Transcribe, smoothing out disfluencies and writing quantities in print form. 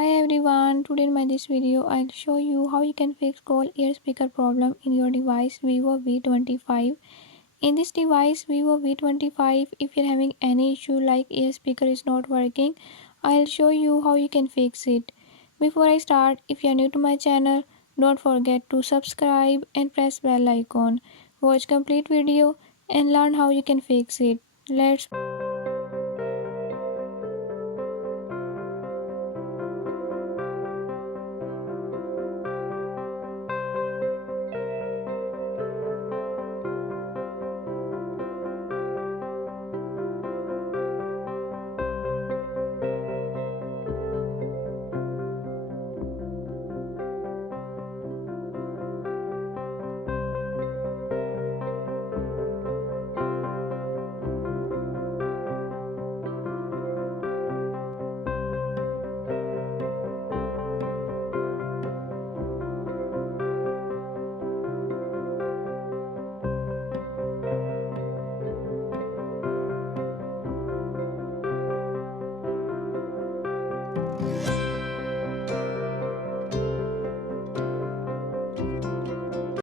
Hi everyone, today in this video I'll show you how you can fix call ear speaker problem in your device Vivo V25. In this device Vivo V25, if you're having any issue like ear speaker is not working, I'll show you how you can fix it. Before I start, if you're new to my channel, don't forget to subscribe and press bell icon. Watch complete video and learn how you can fix it. Let's